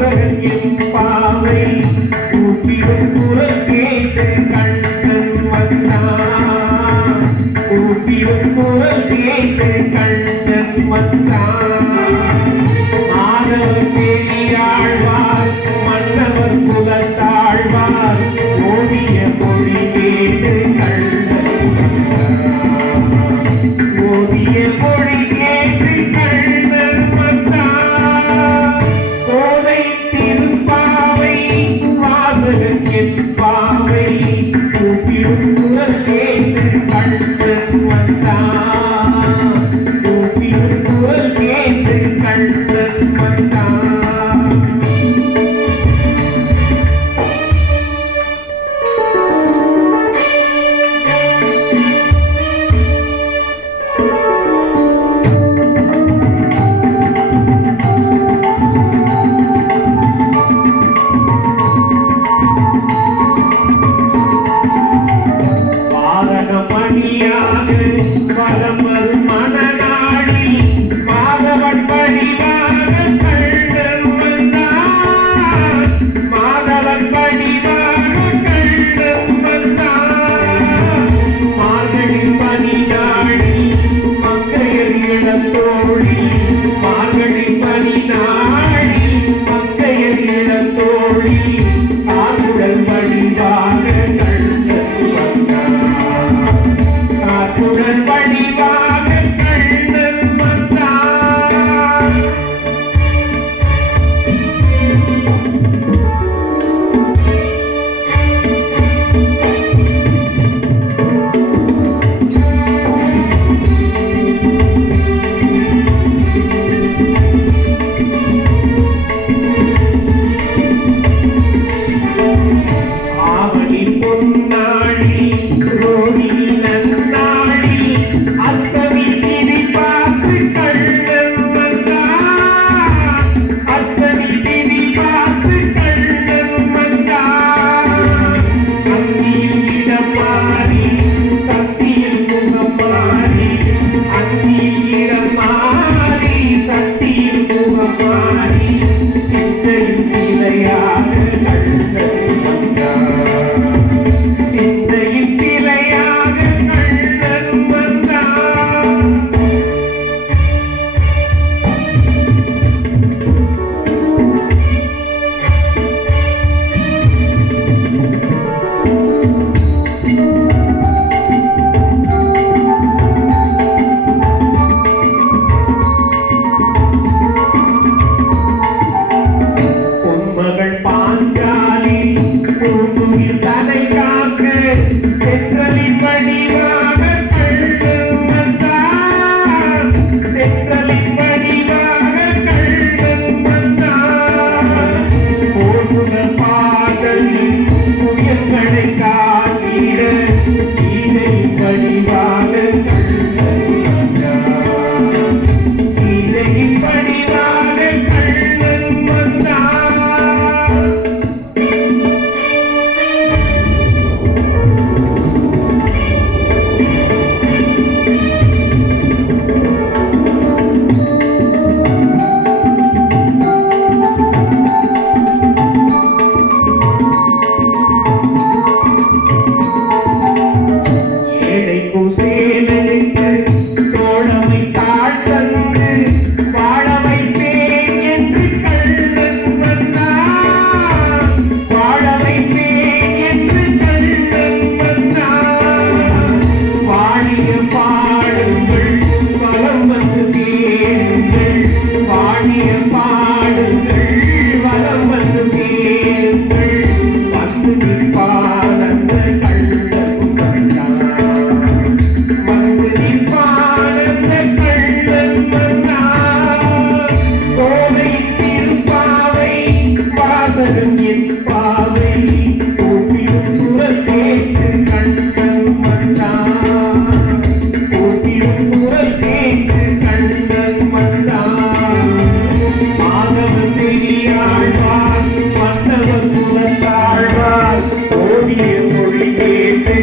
வாசகத்தின் பாவை கூப்பிடும் குரல் கேட்டு கண்ணன் வந்தான். கூப்பிடும் குரல் கேட்டு கண்ணன் வந்தான். மாணவர் பெரியாழ்வார் மன்னவர் குலத்தாழ்வார் ஓவிய மொழி கேட்டு கண்ணன் வந்தான். ஓவிய மொழி கேட்டு கண்ணன் வந்தான். கோதை திருப்பாவை வாசகத்தின் பாவை கூப்பிடும் குரல் கேட்டு கண்ணன் வந்தான். கூப்பிடும் குரல் கேட்டு கண்ணன் வந்தான். வலம் வரும் மணநாடி மாதவன் படிவாக கண்ணன் வந்தான். மாதவன் படிவாக கண்ணன் வந்தான். மார்கழி பனி நாடி மங்கையர் இளத்தோழி. மார்கழி பனி நாடி மங்கையர் இளத்தோழி ஆகுடல் படிவாக கண்ணன் வந்தான். குரல் வடிவாக கண்ணன் வந்தான். ஆவணி பொன்னாடி ரோகிணி நன்னாடி அஷ்டமி திதி பார்த்து கண்ணன் வந்தான். அஷ்டமி திதி பார்த்து கண்ணன் வந்தான். அந்தியில் இடம் மாறி சக்தியில் முகம் மாறி. அந்தியில் இடம் மாறி சக்தியில் முகம் மாறி சிந்தையில் சிலையாக கண்ணன் வந்தான். சிந்தையில் சிலையாக கண்ணன் வந்தான். பொன்மகள் பாஞ்சாலி பூங்குயில் தலை காக்க தென்றலின் வடிவாக கண்ணன் வந்தான். தென்றலின் வடிவாக கண்ணன் வந்தான். போர்முக பாடலில் புயல்களை காத்திட கீதையின் வடிவாக கண்ணன் வந்தான். கீதையின் வடிவாக கண்ணன் வந்தான். ஓவிய மொழி கேட்டு